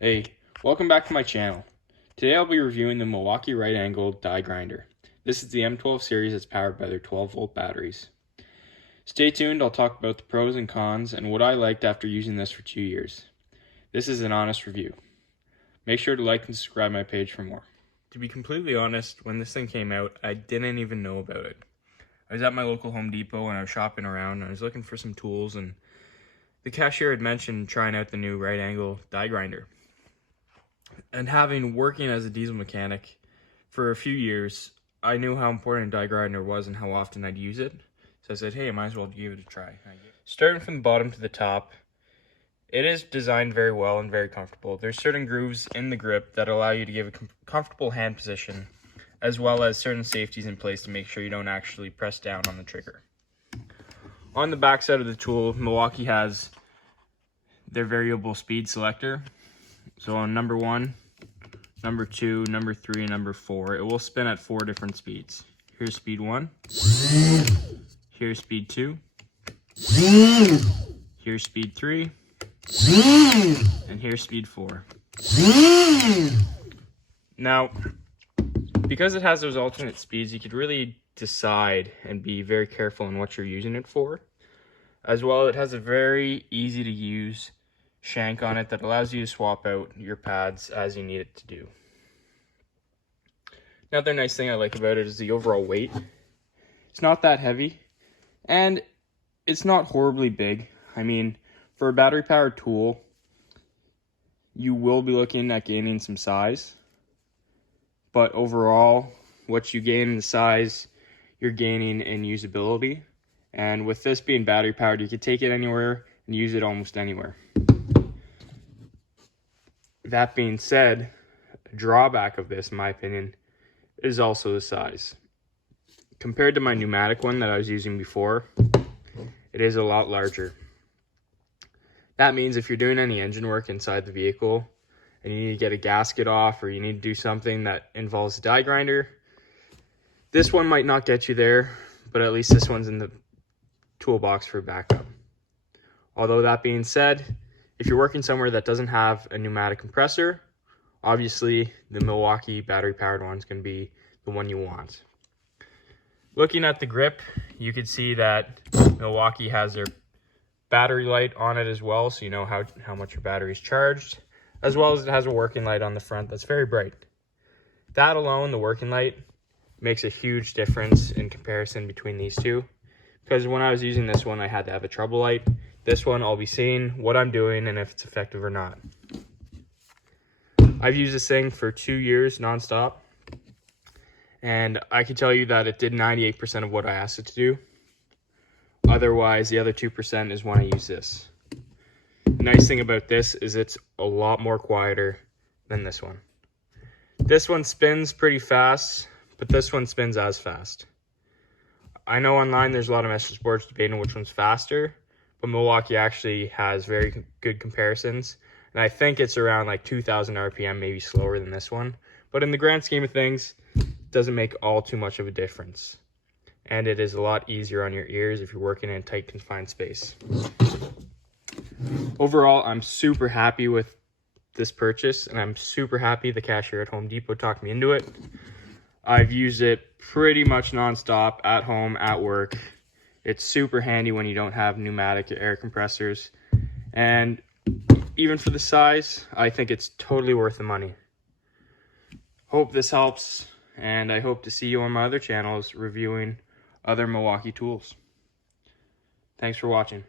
Hey, welcome back to my channel. Today I'll be reviewing the Milwaukee right angle die grinder. This is the M12 series that's powered by their 12-volt batteries. Stay tuned, I'll talk about the pros and cons and what I liked after using this for 2 years. This is an honest review. Make sure to like and subscribe my page for more. To be completely honest, when this thing came out, I didn't even know about it. I was at my local Home Depot and I was shopping around and I was looking for some tools, and the cashier had mentioned trying out the new right angle die grinder. And having working as a diesel mechanic for a few years, I knew how important a die grinder was and how often I'd use it. So I said, hey, I might as well give it a try. Starting from the bottom to the top, it is designed very well and very comfortable. There's certain grooves in the grip that allow you to give a comfortable hand position, as well as certain safeties in place to make sure you don't actually press down on the trigger. On the back side of the tool, Milwaukee has their variable speed selector. So on number 1, number 2, number 3, and number 4, it will spin at 4 different speeds. Here's speed 1. Here's speed 2. Here's speed 3. And here's speed 4. Now, because it has those alternate speeds, you could really decide and be very careful in what you're using it for. As well, it has a very easy to use shank on it that allows you to swap out your pads as you need it to do. Another nice thing I like about it is the overall weight. It's not that heavy, and it's not horribly big. I mean, for a battery powered tool, you will be looking at gaining some size, but overall, what you gain in size, you're gaining in usability. And with this being battery powered, you can take it anywhere and use it almost anywhere. That being said, a drawback of this, in my opinion, is also the size. Compared to my pneumatic one that I was using before, it is a lot larger. That means if you're doing any engine work inside the vehicle and you need to get a gasket off, or you need to do something that involves a die grinder, this one might not get you there, but at least this one's in the toolbox for backup. Although that being said, if you're working somewhere that doesn't have a pneumatic compressor, obviously the Milwaukee battery powered one is going to be the one you want. Looking at the grip, you can see that Milwaukee has their battery light on it as well, so you know how much your battery is charged, as well as it has a working light on the front that's very bright. That alone, the working light, makes a huge difference in comparison between these two, because when I was using this one, I had to have a trouble light. This one, I'll be seeing what I'm doing and if it's effective or not. I've used this thing for 2 years nonstop, and I can tell you that it did 98% of what I asked it to do. Otherwise, the other 2% is when I use this. The nice thing about this is it's a lot more quieter than this one. This one spins pretty fast, but this one spins as fast. I know online there's a lot of message boards debating which one's faster, but Milwaukee actually has very good comparisons. And I think it's around like 2,000 RPM, maybe slower than this one. But in the grand scheme of things, it doesn't make all too much of a difference. And it is a lot easier on your ears if you're working in a tight, confined space. Overall, I'm super happy with this purchase, and I'm super happy the cashier at Home Depot talked me into it. I've used it pretty much nonstop at home, at work. It's super handy when you don't have pneumatic air compressors. And even for the size, I think it's totally worth the money. Hope this helps, and I hope to see you on my other channels reviewing other Milwaukee tools. Thanks for watching.